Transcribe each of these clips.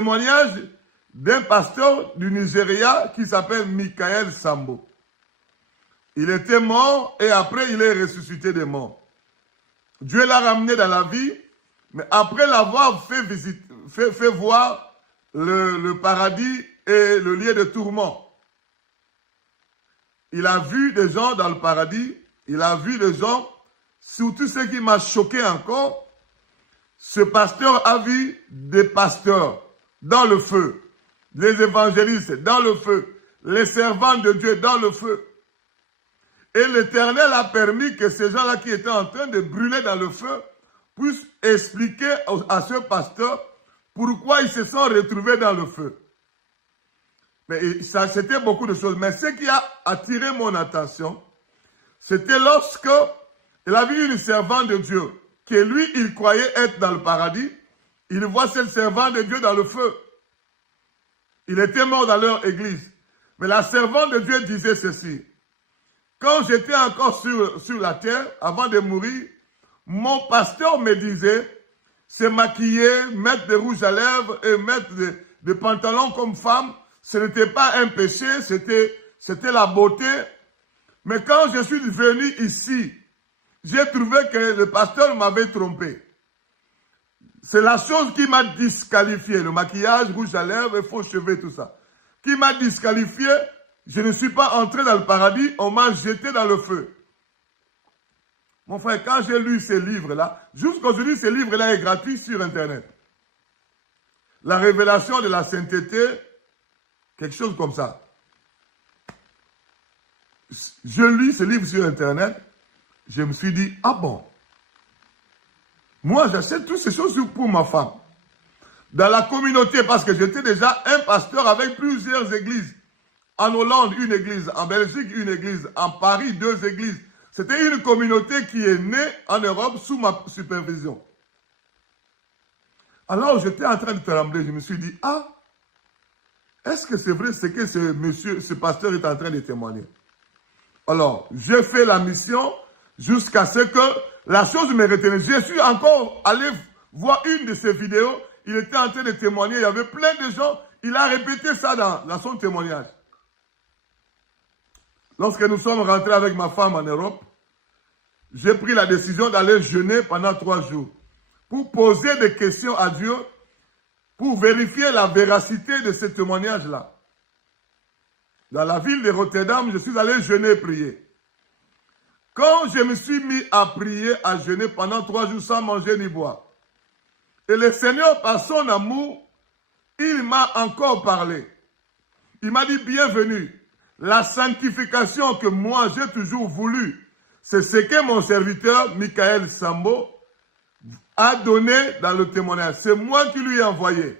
témoignage d'un pasteur du Nigeria qui s'appelle Michael Sambo. Il était mort et après il est ressuscité des morts. Dieu l'a ramené dans la vie, mais après l'avoir fait voir le paradis et le lieu de tourment. Il a vu des gens dans le paradis, il a vu des gens, surtout ce qui m'a choqué encore, ce pasteur a vu des pasteurs dans le feu, les évangélistes dans le feu, les servants de Dieu dans le feu. Et l'Éternel a permis que ces gens-là qui étaient en train de brûler dans le feu puissent expliquer à ce pasteur pourquoi ils se sont retrouvés dans le feu. Mais ça, c'était beaucoup de choses. Mais ce qui a attiré mon attention, c'était lorsque il a vu une servante de Dieu, que lui, il croyait être dans le paradis. Il voit cette servante de Dieu dans le feu. Il était mort dans leur église. Mais la servante de Dieu disait ceci. Quand j'étais encore sur la terre, avant de mourir, mon pasteur me disait, se maquiller, mettre des rouges à lèvres et mettre des pantalons comme femme, ce n'était pas un péché, c'était la beauté. Mais quand je suis venu ici, j'ai trouvé que le pasteur m'avait trompé. C'est la chose qui m'a disqualifié, le maquillage, rouge à lèvres et faux cheveux, tout ça. Qui m'a disqualifié, je ne suis pas entré dans le paradis, on m'a jeté dans le feu. Mon frère, quand j'ai lu ces livres-là, jusqu'aujourd'hui, ces livres-là est gratuit sur Internet. La révélation de la sainteté, quelque chose comme ça. Je lis ce livre sur Internet, je me suis dit, ah bon, moi j'achète toutes ces choses pour ma femme. Dans la communauté, parce que j'étais déjà un pasteur avec plusieurs églises. En Hollande, une église. En Belgique, une église. En Paris, 2 églises. C'était une communauté qui est née en Europe sous ma supervision. Alors j'étais en train de trembler, je me suis dit, ah, est-ce que c'est vrai ce que ce pasteur est en train de témoigner? Alors, j'ai fait la mission jusqu'à ce que la chose me retenait. Je suis encore allé voir une de ses vidéos. Il était en train de témoigner. Il y avait plein de gens. Il a répété ça dans son témoignage. Lorsque nous sommes rentrés avec ma femme en Europe, j'ai pris la décision d'aller jeûner pendant 3 jours pour poser des questions à Dieu, pour vérifier la véracité de ce témoignage-là. Dans la ville de Rotterdam, je suis allé jeûner et prier. Quand je me suis mis à prier, à jeûner pendant 3 jours sans manger ni boire, et le Seigneur, par son amour, il m'a encore parlé. Il m'a dit, bienvenue. La sanctification que moi j'ai toujours voulu, c'est ce que mon serviteur, Michael Sambo, a donné dans le témoignage. C'est moi qui lui ai envoyé.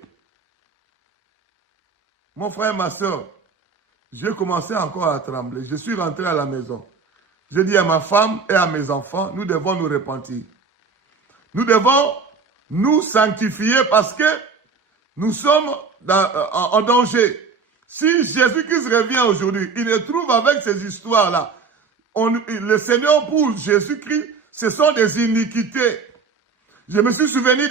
Mon frère, ma soeur, j'ai commencé encore à trembler. Je suis rentré à la maison. J'ai dit à ma femme et à mes enfants, nous devons nous repentir. Nous devons nous sanctifier parce que nous sommes en danger. Si Jésus-Christ revient aujourd'hui, il nous trouve avec ces histoires-là. Le Seigneur pour Jésus-Christ, ce sont des iniquités. Je me suis souvenu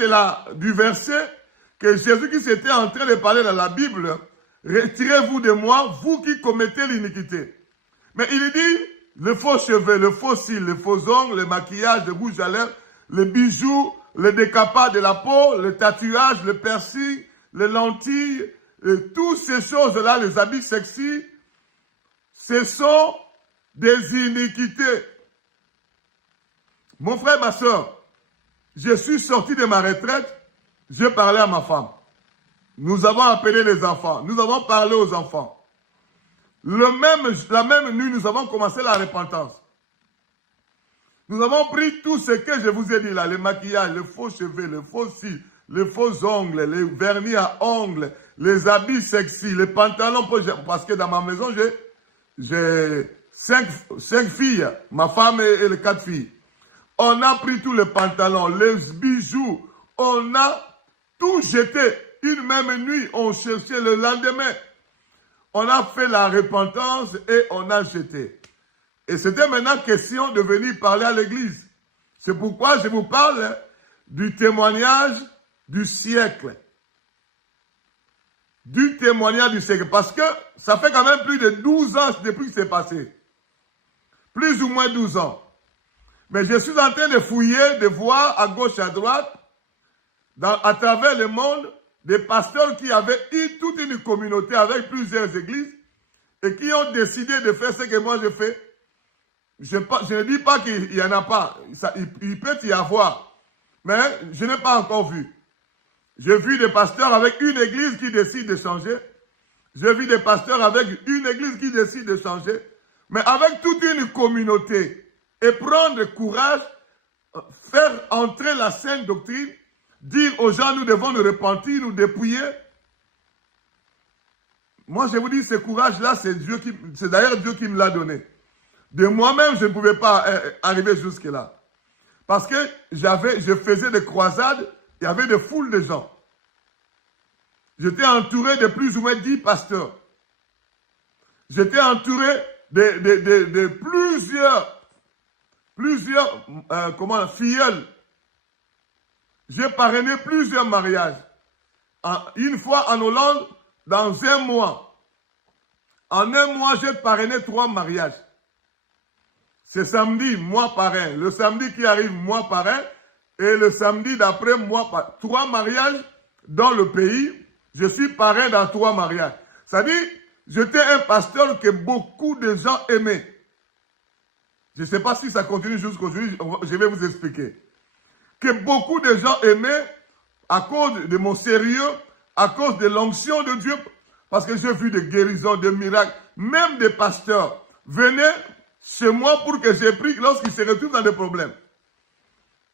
du verset que Jésus-Christ était en train de parler dans la Bible. Retirez-vous de moi, vous qui commettez l'iniquité. Mais il dit, les faux cheveux, les faux cils, les faux ongles, le maquillage, le rouge à lèvres, les bijoux, le décapage de la peau, le tatouage, le piercing, les lentilles, toutes ces choses-là, les habits sexy, ce sont des iniquités. Mon frère, ma soeur, je suis sorti de ma retraite, j'ai parlé à ma femme. Nous avons appelé les enfants, nous avons parlé aux enfants. La même nuit, nous avons commencé la repentance. Nous avons pris tout ce que je vous ai dit là, les maquillages, les faux cheveux, les faux cils, les faux ongles, les vernis à ongles, les habits sexy, les pantalons, parce que dans ma maison, j'ai 5 filles, ma femme et les 4 filles. On a pris tous les pantalons, les bijoux, on a tout jeté. Une même nuit, on cherchait le lendemain. On a fait la repentance et on a jeté. Et c'était maintenant question de venir parler à l'église. C'est pourquoi je vous parle du témoignage du siècle. du témoignage du siècle. Parce que ça fait quand même plus de 12 ans depuis que c'est passé. Plus ou moins 12 ans. Mais je suis en train de fouiller, de voir à gauche, à droite, à travers le monde, des pasteurs qui avaient eu toute une communauté avec plusieurs églises et qui ont décidé de faire ce que moi je fais. Je ne dis pas qu'il n'y en a pas. Il peut y avoir. Mais je n'ai pas encore vu. J'ai vu des pasteurs avec une église qui décide de changer. J'ai vu des pasteurs avec une église qui décide de changer. Mais avec toute une communauté. Et prendre courage, faire entrer la sainte doctrine, dire aux gens, nous devons nous repentir, nous dépouiller. Moi, je vous dis, ce courage-là, c'est d'ailleurs Dieu qui me l'a donné. De moi-même, je ne pouvais pas arriver jusque-là. Parce que je faisais des croisades, il y avait des foules de gens. J'étais entouré de plus ou moins 10 pasteurs. J'étais entouré de plusieurs filleuls. J'ai parrainé plusieurs mariages. Une fois en Hollande, dans un mois. En un mois, j'ai parrainé 3 mariages. C'est samedi, moi parrain. Le samedi qui arrive, moi parrain. Et le samedi d'après, moi parrain. 3 mariages dans le pays. Je suis parrain dans 3 mariages. Ça dit, j'étais un pasteur que beaucoup de gens aimaient. Je ne sais pas si ça continue jusqu'aujourd'hui, je vais vous expliquer. Que beaucoup de gens aimaient à cause de mon sérieux, à cause de l'onction de Dieu. Parce que j'ai vu des guérisons, des miracles. Même des pasteurs venaient chez moi pour que j'ai prie lorsqu'ils se retrouvent dans des problèmes.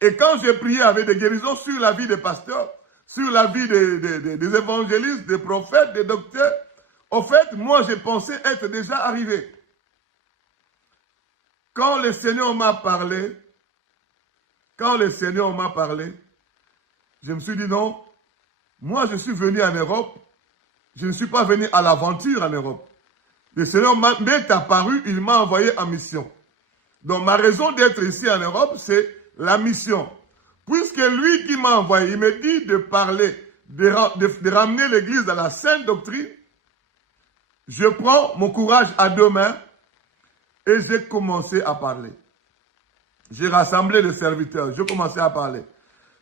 Et quand j'ai prié avec des guérisons sur la vie des pasteurs, sur la vie des évangélistes, des prophètes, des docteurs, en fait, moi, j'ai pensé être déjà arrivé. Quand le Seigneur m'a parlé, je me suis dit non, moi, je suis venu en Europe, je ne suis pas venu à l'aventure en Europe. Le Seigneur m'est apparu, il m'a envoyé en mission. Donc, ma raison d'être ici en Europe, c'est la mission. Puisque lui qui m'a envoyé, il me dit de parler, de ramener l'Église dans la sainte doctrine, je prends mon courage à 2 mains et j'ai commencé à parler. J'ai rassemblé les serviteurs, j'ai commencé à parler.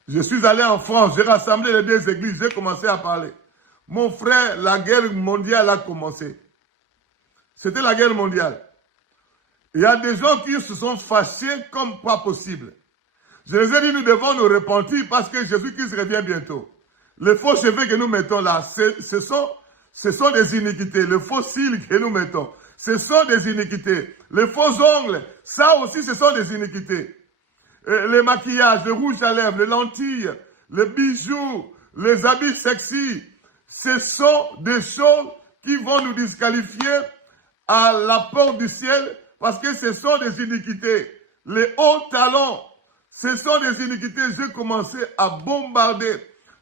Je suis allé en France, j'ai rassemblé les 2 églises, j'ai commencé à parler. Mon frère, la guerre mondiale a commencé. C'était la guerre mondiale. Il y a des gens qui se sont fâchés comme pas possible. Je les ai dit, nous devons nous repentir parce que Jésus-Christ revient bientôt. Les faux cheveux que nous mettons là, ce sont des iniquités. Les faux cils que nous mettons, ce sont des iniquités. Les faux ongles, ça aussi, ce sont des iniquités. Les maquillages, le rouge à lèvres, les lentilles, les bijoux, les habits sexy, ce sont des choses qui vont nous disqualifier à la porte du ciel parce que ce sont des iniquités. Les hauts talons, ce sont des iniquités. J'ai commencé à bombarder.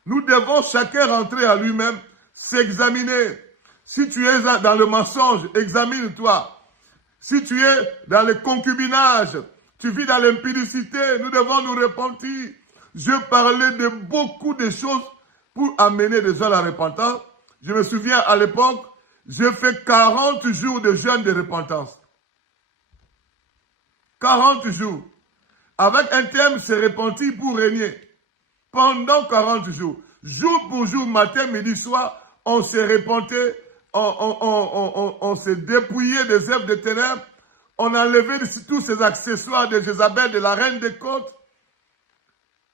Nous devons chacun rentrer à lui-même, s'examiner. Si tu es dans le mensonge, examine-toi. Si tu es dans le concubinage, tu vis dans l'impudicité, nous devons nous repentir. Je parlais de beaucoup de choses pour amener les gens à la repentance. Je me souviens à l'époque, j'ai fait 40 jours de jeûne de repentance. 40 jours. Avec un thème, se repentir pour régner. Pendant 40 jours. Jour pour jour, matin, midi, soir, on s'est repenté, on s'est dépouillé des œuvres de ténèbres, on a enlevé tous ces accessoires de Jézabel, de la reine des côtes.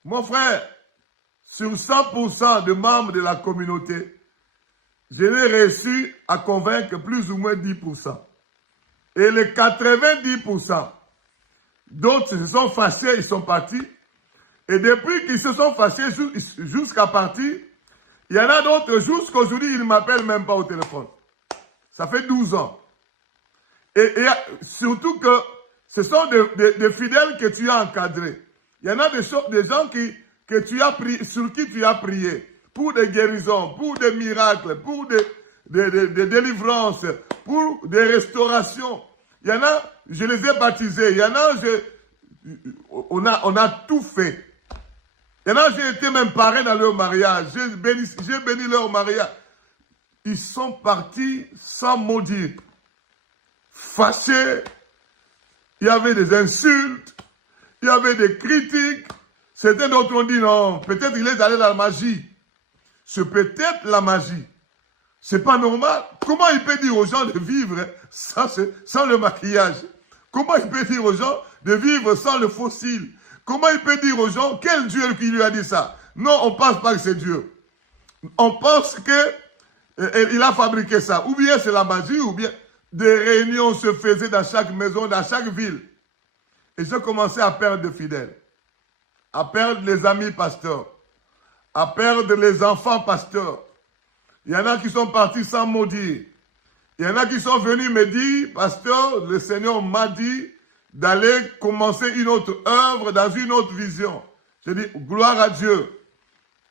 Mon frère, sur 100% de membres de la communauté, je n'ai réussi à convaincre plus ou moins 10%. Et les 90%, d'autres se sont fâchés, ils sont partis. Et depuis qu'ils se sont fâchés jusqu'à partir, il y en a d'autres, jusqu'aujourd'hui, ils ne m'appellent même pas au téléphone. Ça fait 12 ans. Et surtout que ce sont des fidèles que tu as encadrés. Il y en a des gens que tu as sur qui tu as prié pour des guérisons, pour des miracles, pour des délivrances, pour des restaurations. Il y en a, je les ai baptisés. Il y en a, on a tout fait. Il y en a, j'ai été même parrain dans leur mariage. J'ai béni leur mariage. ils sont partis sans mot dire. Fâchés, il y avait des insultes, il y avait des critiques. Certains d'autres ont dit non, peut-être il est allé dans la magie. C'est peut-être la magie. C'est pas normal. Comment il peut dire aux gens de vivre sans le maquillage? Comment il peut dire aux gens de vivre sans le fossile? Comment il peut dire aux gens, quel Dieu qui lui a dit ça? Non, on ne pense pas que c'est Dieu. On pense qu'il a fabriqué ça. Ou bien c'est la magie, ou bien des réunions se faisaient dans chaque maison, dans chaque ville. Et j'ai commencé à perdre de fidèles, à perdre les amis pasteurs, à perdre les enfants pasteurs. Il y en a qui sont partis sans maudire. Il y en a qui sont venus me dire, pasteur, le Seigneur m'a dit d'aller commencer une autre œuvre dans une autre vision. Je dis, gloire à Dieu.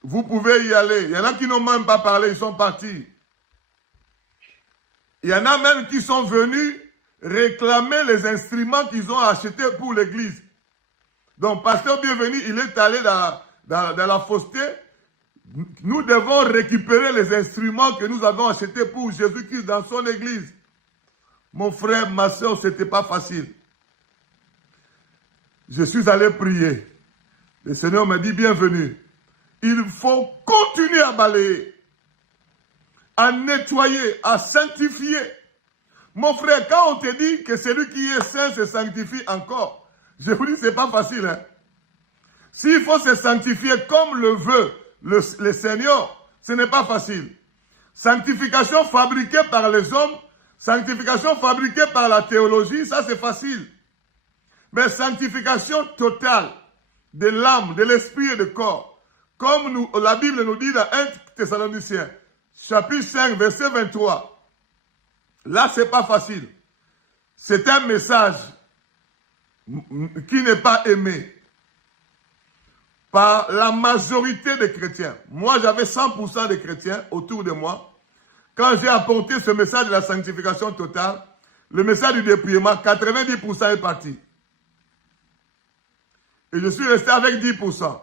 Vous pouvez y aller. Il y en a qui n'ont même pas parlé, ils sont partis. Il y en a même qui sont venus réclamer les instruments qu'ils ont achetés pour l'église. Donc, pasteur bienvenu, il est allé dans la fausseté. Nous devons récupérer les instruments que nous avons achetés pour Jésus-Christ dans son église. Mon frère, ma soeur, ce n'était pas facile. Je suis allé prier. Le Seigneur m'a dit, bienvenue. Il faut continuer à balayer, à nettoyer, à sanctifier. Mon frère, quand on te dit que celui qui est saint se sanctifie encore, je vous dis, ce n'est pas facile. Hein? S'il faut se sanctifier comme le veut le Seigneur, ce n'est pas facile. Sanctification fabriquée par les hommes, sanctification fabriquée par la théologie, ça c'est facile. Mais sanctification totale de l'âme, de l'esprit et du corps, comme la Bible nous dit dans 1 Thessaloniciens, chapitre 5, verset 23, là c'est pas facile. C'est un message qui n'est pas aimé par la majorité des chrétiens. Moi, j'avais 100% de chrétiens autour de moi. Quand j'ai apporté ce message de la sanctification totale, le message du dépouillement, 90% est parti. Et je suis resté avec 10%.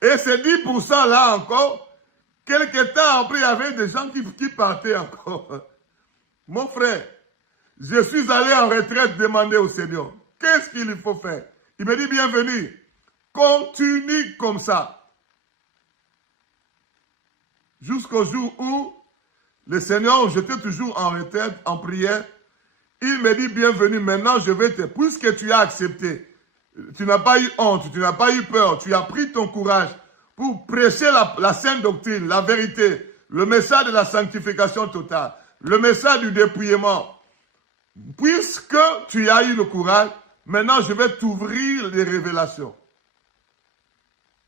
Et ces 10%-là encore, quelques temps après, il y avait des gens qui partaient encore. Mon frère, je suis allé en retraite demander au Seigneur, qu'est-ce qu'il faut faire? Il me dit, bienvenue. Continue comme ça. Jusqu'au jour où le Seigneur, j'étais toujours en retraite, en prière. Il me dit, bienvenue, maintenant je vais te... Puisque tu as accepté, tu n'as pas eu honte, tu n'as pas eu peur, tu as pris ton courage pour prêcher la sainte doctrine, la vérité, le message de la sanctification totale, le message du dépouillement. Puisque tu as eu le courage, maintenant je vais t'ouvrir les révélations.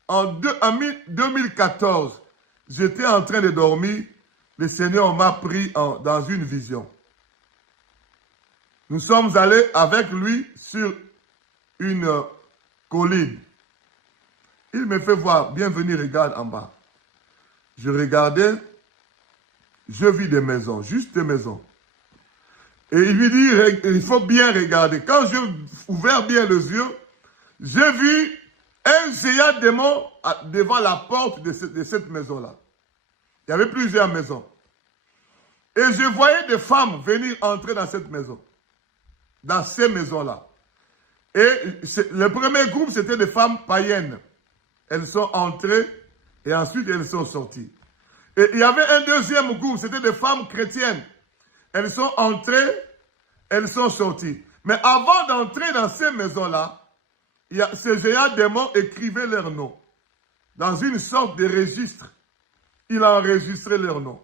En 2014, j'étais en train de dormir. Le Seigneur m'a pris dans une vision. Nous sommes allés avec lui sur une colline. Il me fait voir, bienvenue, regarde en bas. Je regardais, je vis des maisons, juste des maisons. Et il lui dit, il faut bien regarder. Quand j'ai ouvert bien les yeux, j'ai vu un géant démon devant la porte de cette maison-là. Il y avait plusieurs maisons. Et je voyais des femmes venir entrer dans cette maison. Dans ces maisons-là. Et le premier groupe, c'était des femmes païennes. Elles sont entrées et ensuite elles sont sorties. Et il y avait un deuxième groupe, c'était des femmes chrétiennes. Elles sont entrées, elles sont sorties. Mais avant d'entrer dans ces maisons-là, ces géants démons écrivaient leur nom. Dans une sorte de registre. Il a enregistré leur nom.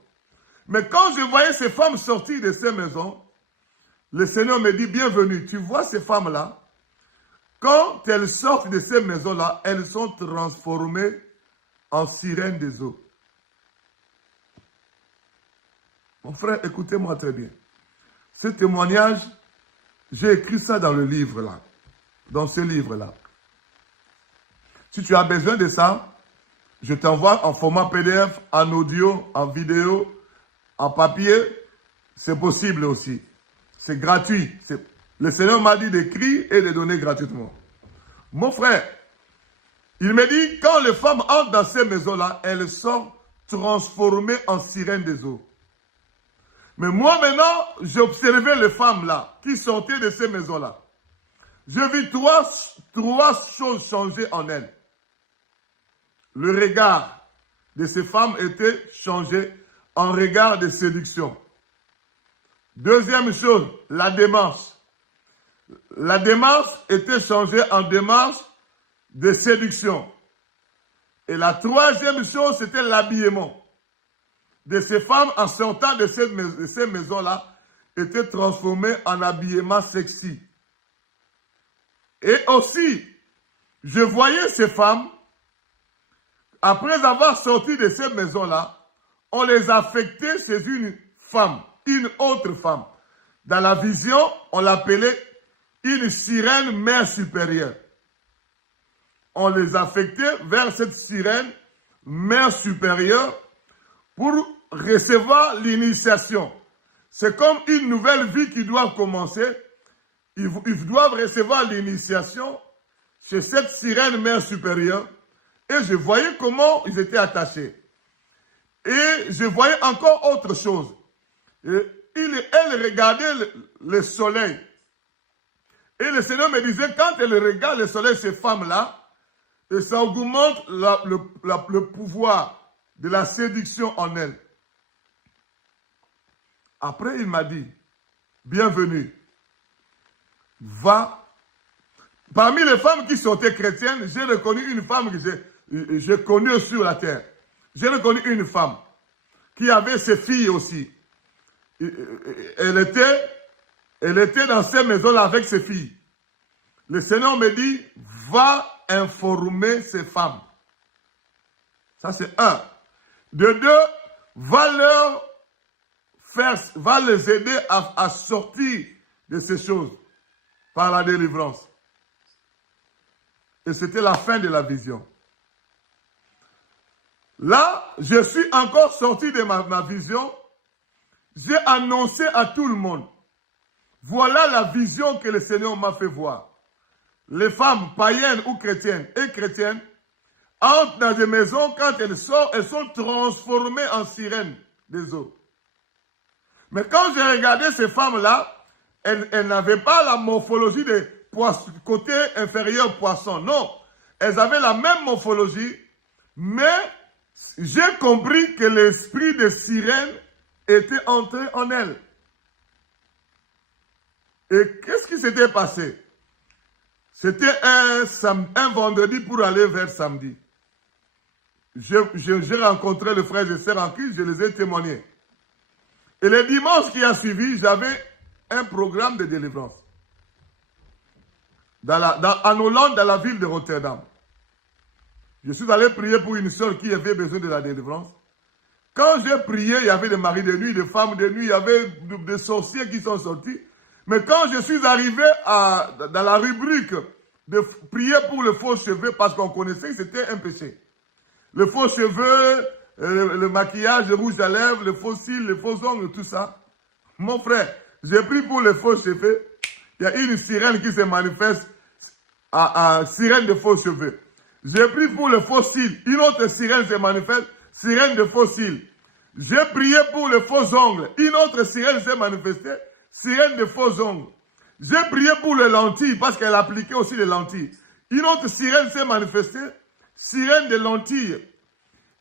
Mais quand je voyais ces femmes sortir de ces maisons, le Seigneur me dit, bienvenue, tu vois ces femmes-là, quand elles sortent de ces maisons-là, elles sont transformées en sirènes des eaux. Mon frère, écoutez-moi très bien. Ce témoignage, j'ai écrit ça dans le livre-là. Dans ce livre-là. Si tu as besoin de ça, je t'envoie en format PDF, en audio, en vidéo, en papier. C'est possible aussi. C'est gratuit. Le Seigneur m'a dit d'écrire et de donner gratuitement. Mon frère, il me dit, quand les femmes entrent dans ces maisons-là, elles sont transformées en sirènes des eaux. Mais moi maintenant, j'observais les femmes là, qui sortaient de ces maisons-là. Je vis trois choses changer en elles. Le regard de ces femmes était changé en regard de séduction. Deuxième chose, la démarche. La démarche était changée en démarche de séduction. Et la troisième chose, c'était l'habillement de ces femmes en sortant de ces maisons-là, était transformé en habillement sexy. Et aussi, je voyais ces femmes, après avoir sorti de ces maisons-là, on les affectait chez une femme, une autre femme. Dans la vision, on l'appelait une sirène mère supérieure. On les affectait vers cette sirène mère supérieure pour recevoir l'initiation. C'est comme une nouvelle vie qui doit commencer. Ils doivent recevoir l'initiation chez cette sirène mère supérieure. Et je voyais comment ils étaient attachés. Et je voyais encore autre chose. Elle regardait le soleil. Et le Seigneur me disait, quand elle regarde le soleil, ces femmes-là, ça augmente le pouvoir de la séduction en elles. Après, il m'a dit, bienvenue, va. Parmi les femmes qui sont chrétiennes, j'ai reconnu une femme que j'ai connue sur la terre. J'ai reconnu une femme qui avait ses filles aussi. Elle était dans ces maisons-là avec ses filles. Le Seigneur me dit, va informer ces femmes. Ça, c'est un. De deux, va les aider à sortir de ces choses par la délivrance. Et c'était la fin de la vision. Là, je suis encore sorti de ma vision. J'ai annoncé à tout le monde. Voilà la vision que le Seigneur m'a fait voir. Les femmes païennes ou chrétiennes et chrétiennes entrent dans des maisons, quand elles sortent, elles sont transformées en sirènes des eaux. Mais quand j'ai regardé ces femmes-là, elles n'avaient pas la morphologie des côté inférieur poisson. Non, elles avaient la même morphologie, mais j'ai compris que l'esprit de sirène était entré en elles. Et qu'est-ce qui s'était passé? C'était un vendredi pour aller vers samedi. J'ai rencontré les frères et sœurs en Christ, je les ai témoignés. Et le dimanche qui a suivi, j'avais un programme de délivrance. En Hollande, dans la ville de Rotterdam. Je suis allé prier pour une sœur qui avait besoin de la délivrance. Quand j'ai prié, il y avait des maris de nuit, des femmes de nuit, il y avait des sorciers qui sont sortis. Mais quand je suis arrivé dans la rubrique de prier pour le faux cheveux, parce qu'on connaissait que c'était un péché. Le faux cheveux, le maquillage, le rouge à lèvres, le faux cils, les faux ongles, tout ça. Mon frère, j'ai pris pour les faux cheveux. Il y a une sirène qui se manifeste en sirène de faux cheveux. J'ai pris pour le faux cils. Une autre sirène se manifeste, sirène de faux cils. J'ai prié pour les faux ongles. Une autre sirène s'est manifestée, sirène de faux ongles. J'ai prié pour les lentilles parce qu'elle appliquait aussi les lentilles. Une autre sirène s'est manifestée, sirène de lentilles.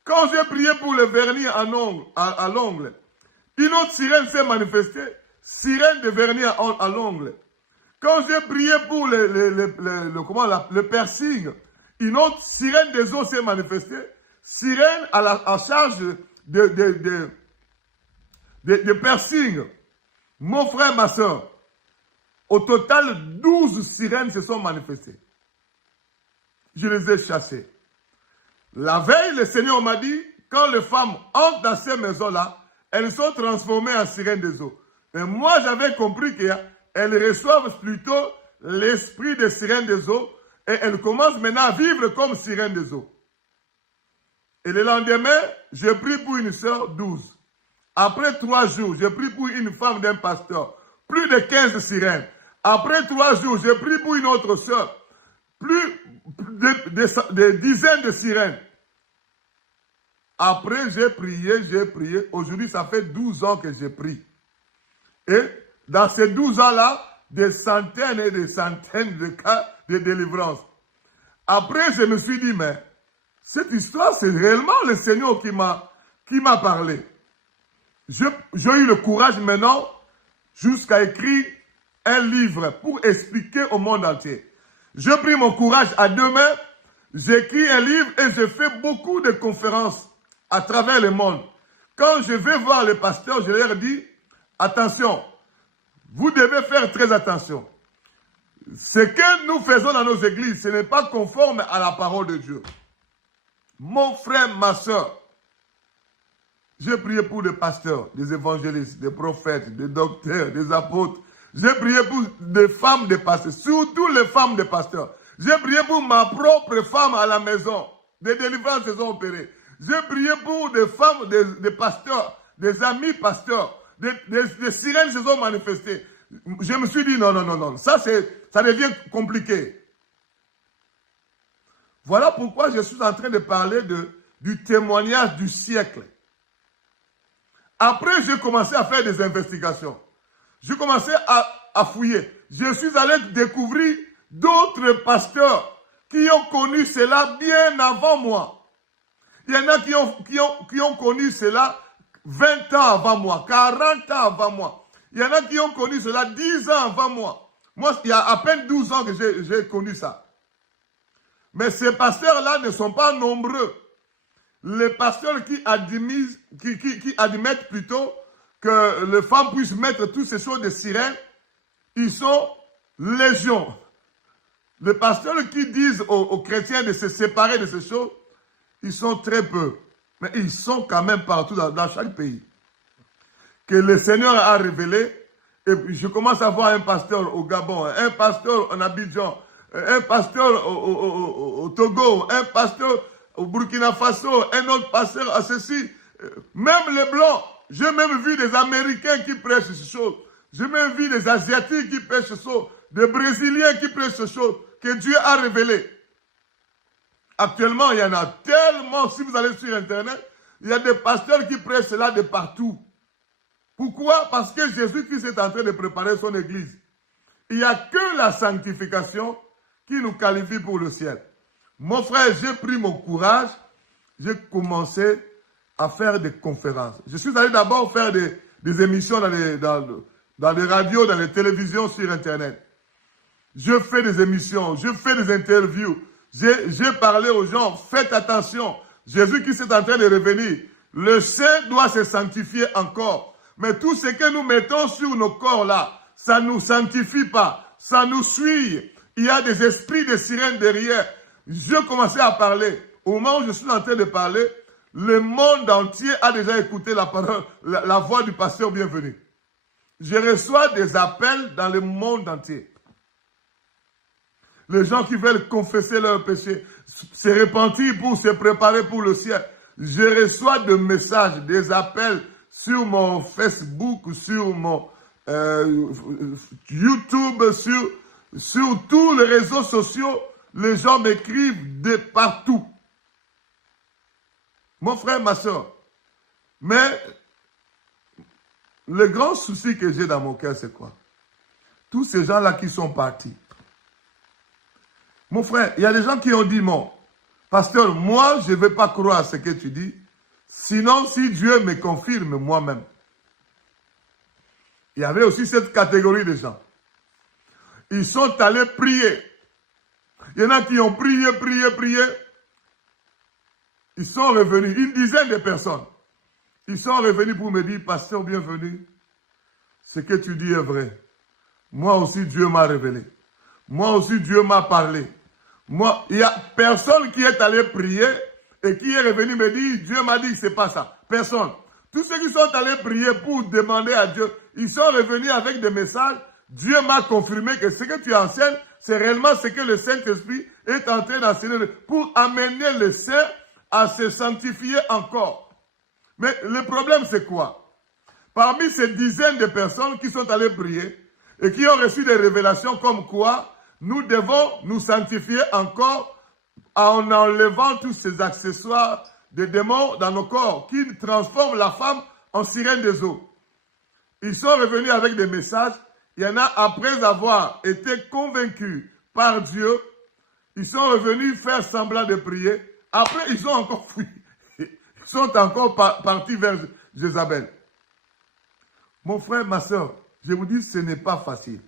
Quand j'ai prié pour le vernis à l'ongle, une autre sirène s'est manifestée, sirène de vernis à l'ongle. Quand j'ai prié pour le piercing, une autre sirène des os s'est manifestée, sirène à charge de piercing. Mon frère, ma soeur, au total, 12 sirènes se sont manifestées. Je les ai chassées. La veille, le Seigneur m'a dit, quand les femmes entrent dans ces maisons-là, elles sont transformées en sirènes des eaux. Mais moi, j'avais compris qu'elles reçoivent plutôt l'esprit des sirènes des eaux et elles commencent maintenant à vivre comme sirènes des eaux. Et le lendemain, j'ai pris pour une sœur 12. Après 3 jours, j'ai pris pour une femme d'un pasteur plus de 15 sirènes. Après 3 jours, j'ai pris pour une autre sœur plus de dizaines de sirènes. Après, j'ai prié. Aujourd'hui, ça fait 12 ans que j'ai pris. Et dans ces 12 ans-là, des centaines et des centaines de cas de délivrance. Après, je me suis dit, mais cette histoire, c'est réellement le Seigneur qui m'a parlé. J'ai eu le courage maintenant jusqu'à écrire un livre pour expliquer au monde entier. J'ai pris mon courage à deux mains, j'écris un livre et je fais beaucoup de conférences à travers le monde. Quand je vais voir les pasteurs, je leur dis, attention, vous devez faire très attention. Ce que nous faisons dans nos églises, ce n'est pas conforme à la parole de Dieu. Mon frère, ma soeur, j'ai prié pour des pasteurs, des évangélistes, des prophètes, des docteurs, des apôtres. J'ai prié pour des femmes de pasteurs, surtout les femmes de pasteurs. J'ai prié pour ma propre femme à la maison. Des délivrances se sont opérées. J'ai prié pour des femmes, des pasteurs, des amis pasteurs. Des sirènes se sont manifestées. Je me suis dit non. Ça devient compliqué. Voilà pourquoi je suis en train de parler du témoignage du siècle. Après, j'ai commencé à faire des investigations. J'ai commencé à fouiller. Je suis allé découvrir d'autres pasteurs qui ont connu cela bien avant moi. Il y en a qui ont connu cela 20 ans avant moi, 40 ans avant moi. Il y en a qui ont connu cela 10 ans avant moi. Moi, il y a à peine 12 ans que j'ai connu ça. Mais ces pasteurs-là ne sont pas nombreux. Les pasteurs qui admettent plutôt que les femmes puissent mettre toutes ces choses de sirène, ils sont légion. Les pasteurs qui disent aux chrétiens de se séparer de ces choses, ils sont très peu. Mais ils sont quand même partout dans chaque pays. Que le Seigneur a révélé. Et puis je commence à voir un pasteur au Gabon, un pasteur en Abidjan, un pasteur au Togo, un pasteur au Burkina Faso, un autre pasteur à ceci. Même les Blancs, j'ai même vu des Américains qui prêchent ces choses. J'ai même vu des Asiatiques qui prêchent ces choses, des Brésiliens qui prêchent ces choses que Dieu a révélées. Actuellement, il y en a tellement, si vous allez sur Internet, il y a des pasteurs qui prêchent cela de partout. Pourquoi? Parce que Jésus-Christ est en train de préparer son église. Il n'y a que la sanctification qui nous qualifie pour le ciel. Mon frère, j'ai pris mon courage, j'ai commencé à faire des conférences. Je suis allé d'abord faire des émissions dans les radios, dans les télévisions, sur Internet. Je fais des émissions, je fais des interviews. J'ai parlé aux gens, faites attention. Jésus-Christ est en train de revenir. Le saint doit se sanctifier encore. Mais tout ce que nous mettons sur nos corps là, ça ne nous sanctifie pas. Ça nous suit. Il y a des esprits de sirène derrière. Je commençais à parler. Au moment où je suis en train de parler, le monde entier a déjà écouté la parole, la voix du pasteur bienvenu. Je reçois des appels dans le monde entier. Les gens qui veulent confesser leurs péchés, se repentir pour se préparer pour le ciel. Je reçois des messages, des appels sur mon Facebook, sur mon YouTube, sur tous les réseaux sociaux. Les gens m'écrivent de partout. Mon frère, ma soeur. Mais le grand souci que j'ai dans mon cœur, c'est quoi? Tous ces gens-là qui sont partis. Mon frère, il y a des gens qui ont dit, non, pasteur, moi, je ne vais pas croire à ce que tu dis. Sinon, si Dieu me confirme moi-même. Il y avait aussi cette catégorie de gens. Ils sont allés prier. Il y en a qui ont prié. Ils sont revenus, une dizaine de personnes. Ils sont revenus pour me dire, pasteur, bienvenue. Ce que tu dis est vrai. Moi aussi, Dieu m'a révélé. Moi aussi, Dieu m'a parlé. Moi, il n'y a personne qui est allé prier et qui est revenu me dire, Dieu m'a dit que ce n'est pas ça. Personne. Tous ceux qui sont allés prier pour demander à Dieu, ils sont revenus avec des messages. Dieu m'a confirmé que ce que tu enseignes, c'est réellement ce que le Saint-Esprit est en train d'enseigner pour amener les saints à se sanctifier encore. Mais le problème, c'est quoi? Parmi ces dizaines de personnes qui sont allées prier et qui ont reçu des révélations comme quoi nous devons nous sanctifier encore en enlevant tous ces accessoires de démons dans nos corps qui transforment la femme en sirène des eaux. Ils sont revenus avec des messages. Il y en a, après avoir été convaincus par Dieu, ils sont revenus faire semblant de prier. Après, ils ont encore fui. Ils sont encore partis vers Jézabel. Mon frère, ma soeur, je vous dis, ce n'est pas facile.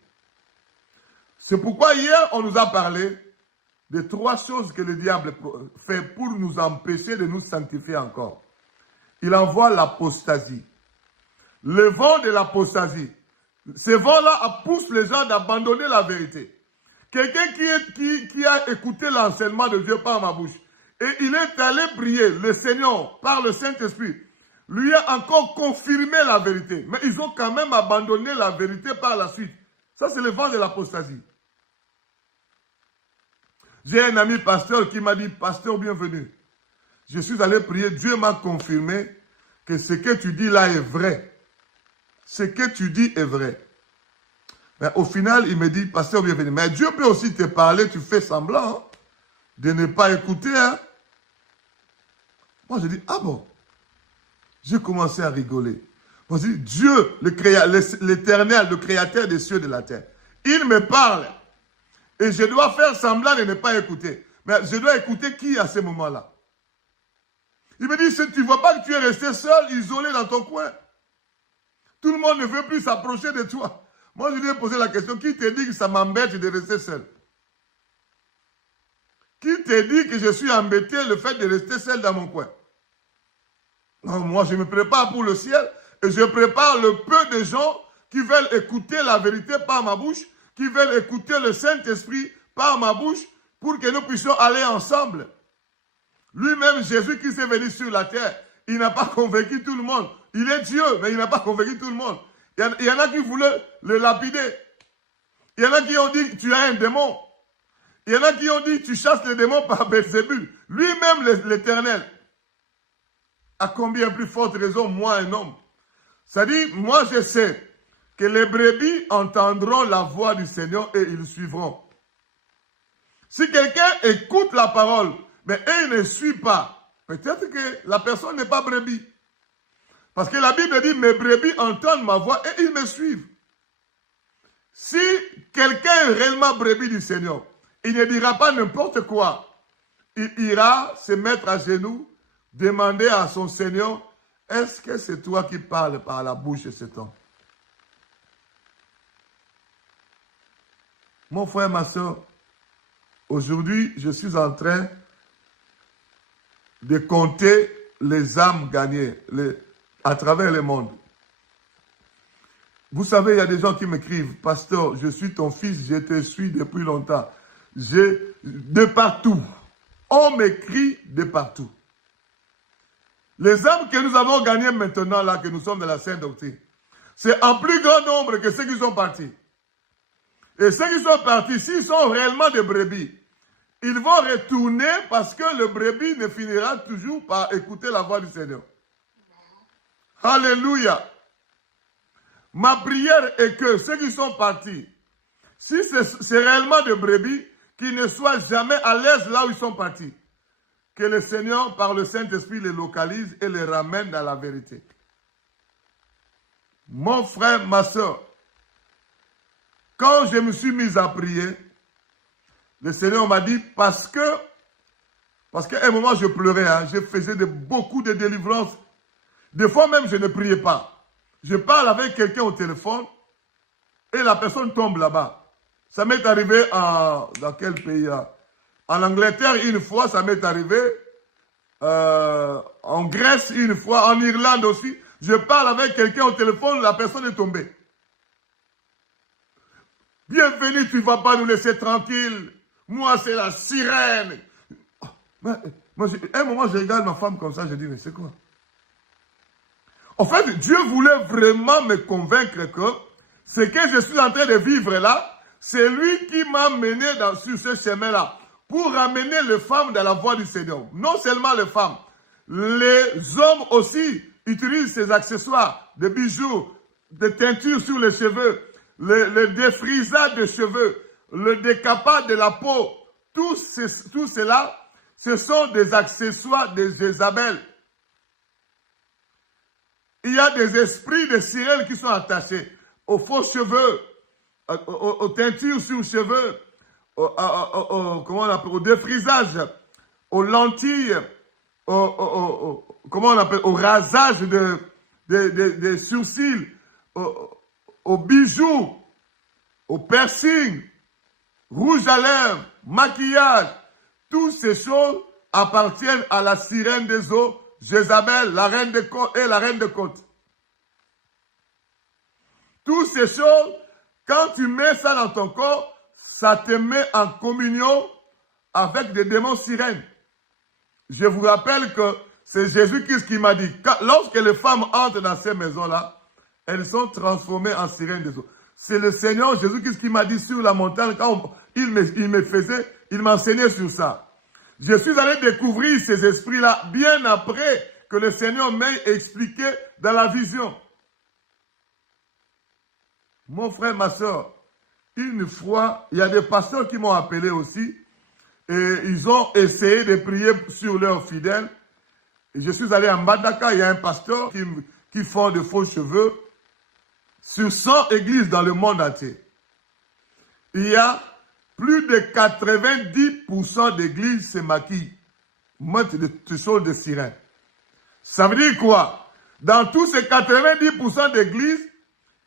C'est pourquoi hier, on nous a parlé de 3 choses que le diable fait pour nous empêcher de nous sanctifier encore. Il envoie l'apostasie. Le vent de l'apostasie. Ce vent-là pousse les gens d'abandonner la vérité. Quelqu'un qui a écouté l'enseignement de Dieu par ma bouche, et il est allé prier le Seigneur par le Saint-Esprit, lui a encore confirmé la vérité. Mais ils ont quand même abandonné la vérité par la suite. Ça, c'est le vent de l'apostasie. J'ai un ami pasteur qui m'a dit, pasteur, bienvenue. Je suis allé prier, Dieu m'a confirmé que ce que tu dis là est vrai. Ce que tu dis est vrai. Mais au final, il me dit, pasteur, bienvenue. Mais Dieu peut aussi te parler, tu fais semblant hein, de ne pas écouter. Hein. Moi, je dis, ah bon. J'ai commencé à rigoler. Moi, je dis, Dieu, l'Éternel, le Créateur des cieux et de la terre, il me parle. Et je dois faire semblant de ne pas écouter. Mais je dois écouter qui à ce moment-là? Il me dit, si tu ne vois pas que tu es resté seul, isolé dans ton coin. Tout le monde ne veut plus s'approcher de toi. Moi, je lui ai posé la question, qui te dit que ça m'embête de rester seul? Qui te dit que je suis embêté le fait de rester seul dans mon coin? Non, moi, je me prépare pour le ciel et je prépare le peu de gens qui veulent écouter la vérité par ma bouche, qui veulent écouter le Saint-Esprit par ma bouche pour que nous puissions aller ensemble. Lui-même, Jésus qui s'est venu sur la terre, il n'a pas convaincu tout le monde. Il est Dieu, mais il n'a pas convaincu tout le monde. Il y en a qui voulaient le lapider. Il y en a qui ont dit, tu as un démon. Il y en a qui ont dit, tu chasses les démons par Belzébul. Lui-même, l'Éternel. À combien plus forte raison, moi, un homme? Ça dit, moi, je sais que les brebis entendront la voix du Seigneur et ils suivront. Si quelqu'un écoute la parole, mais il ne suit pas, peut-être que la personne n'est pas brebis. Parce que la Bible dit, mes brebis entendent ma voix et ils me suivent. Si quelqu'un est réellement brebis du Seigneur, il ne dira pas n'importe quoi. Il ira se mettre à genoux, demander à son Seigneur, est-ce que c'est toi qui parles par la bouche de cet homme? Mon frère, ma soeur, aujourd'hui, je suis en train de compter les âmes gagnées à travers le monde. Vous savez, il y a des gens qui m'écrivent, pasteur, je suis ton fils, je te suis depuis longtemps. De partout. On m'écrit de partout. Les âmes que nous avons gagnées maintenant, là, que nous sommes de la Sainte Doctrine, c'est en plus grand nombre que ceux qui sont partis. Et ceux qui sont partis, s'ils sont réellement des brebis, ils vont retourner parce que le brebis ne finira toujours par écouter la voix du Seigneur. Alléluia. Ma prière est que ceux qui sont partis, si c'est réellement des brebis, qu'ils ne soient jamais à l'aise là où ils sont partis. Que le Seigneur, par le Saint-Esprit, les localise et les ramène dans la vérité. Mon frère, ma soeur, quand je me suis mis à prier, le Seigneur m'a dit, parce qu'à un moment je pleurais, hein, je faisais beaucoup de délivrances. Des fois même, je ne priais pas. Je parle avec quelqu'un au téléphone et la personne tombe là-bas. Ça m'est arrivé dans quel pays là? En Angleterre, une fois, ça m'est arrivé. En Grèce, une fois. En Irlande aussi. Je parle avec quelqu'un au téléphone, la personne est tombée. Bienvenue, tu ne vas pas nous laisser tranquille. Moi, c'est la sirène. Moi, à un moment, je regarde ma femme comme ça, je dis, mais c'est quoi? En fait, Dieu voulait vraiment me convaincre que ce que je suis en train de vivre là, c'est lui qui m'a mené sur ce chemin-là pour ramener les femmes dans la voie du Seigneur. Non seulement les femmes, les hommes aussi utilisent ces accessoires, des bijoux, des teintures sur les cheveux, le défrisage de cheveux, le décapage de la peau. Tout cela, ce sont des accessoires de Jézabel. Il y a des esprits de sirènes qui sont attachés aux faux cheveux, aux teintures sur cheveux, comment on appelle, au défrisage, aux lentilles, comment on appelle, au rasage des sourcils, aux bijoux, au piercing, rouge à lèvres, maquillage. Toutes ces choses appartiennent à la sirène des eaux, Jézabel, la reine des côtes et la reine des côtes. Toutes ces choses, quand tu mets ça dans ton corps, ça te met en communion avec des démons sirènes. Je vous rappelle que c'est Jésus-Christ qui m'a dit, lorsque les femmes entrent dans ces maisons-là, elles sont transformées en sirènes des eaux. C'est le Seigneur Jésus-Christ qui m'a dit sur la montagne, quand il m'enseignait sur ça. Je suis allé découvrir ces esprits-là bien après que le Seigneur m'ait expliqué dans la vision. Mon frère, ma soeur, une fois, il y a des pasteurs qui m'ont appelé aussi et ils ont essayé de prier sur leurs fidèles. Et je suis allé à Mbandaka, il y a un pasteur qui font de faux cheveux sur 100 églises dans le monde entier. Il y a plus de 90% d'églises se maquillent, mettent des choses de sirène. Ça veut dire quoi? Dans tous ces 90% d'églises,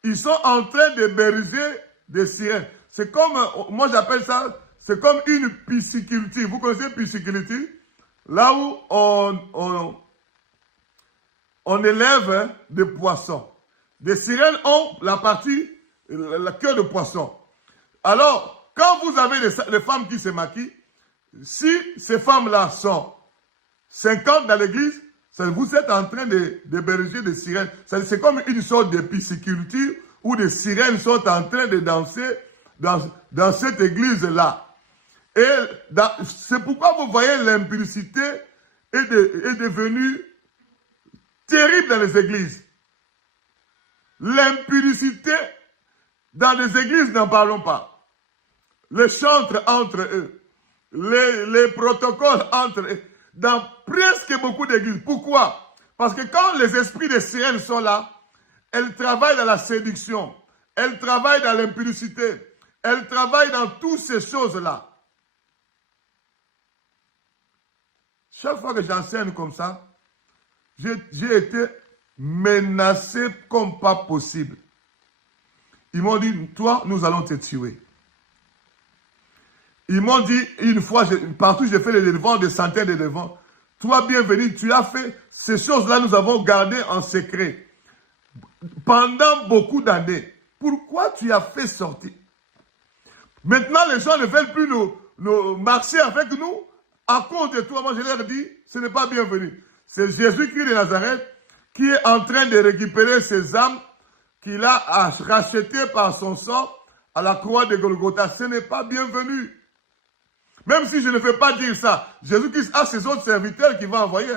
ils sont en train de bériser des sirènes. C'est comme, moi j'appelle ça, c'est comme une pisciculture. Vous connaissez pisciculture? Là où on élève des poissons. Des sirènes ont la partie, la queue de poisson. Alors, quand vous avez des femmes qui se maquillent, si ces femmes-là sont 50 dans l'église, vous êtes en train de berger des sirènes. C'est comme une sorte de pisciculture où des sirènes sont en train de danser dans cette église-là. Et c'est pourquoi vous voyez l'impudicité est devenue terrible dans les églises. L'impudicité dans les églises, n'en parlons pas. Les chantres entre eux, les protocoles entre eux, dans presque beaucoup d'églises. Pourquoi? Parce que quand les esprits de sirènes sont là, elles travaillent dans la séduction, elles travaillent dans l'impudicité, elles travaillent dans toutes ces choses-là. Chaque fois que j'enseigne comme ça, j'ai été menacé comme pas possible. Ils m'ont dit, toi, nous allons te tuer. Ils m'ont dit, une fois, partout j'ai fait les devants, des centaines de devants. Toi, bienvenue, tu as fait ces choses-là, nous avons gardé en secret. Pendant beaucoup d'années. Pourquoi tu as fait sortir? Maintenant, les gens ne veulent plus nous marcher avec nous à cause de toi. Moi, je leur dis, ce n'est pas bienvenu. C'est Jésus-Christ de Nazareth qui est en train de récupérer ses âmes qu'il a rachetées par son sang à la croix de Golgotha. Ce n'est pas bienvenu. Même si je ne veux pas dire ça, Jésus-Christ a ses autres serviteurs qu'il va envoyer.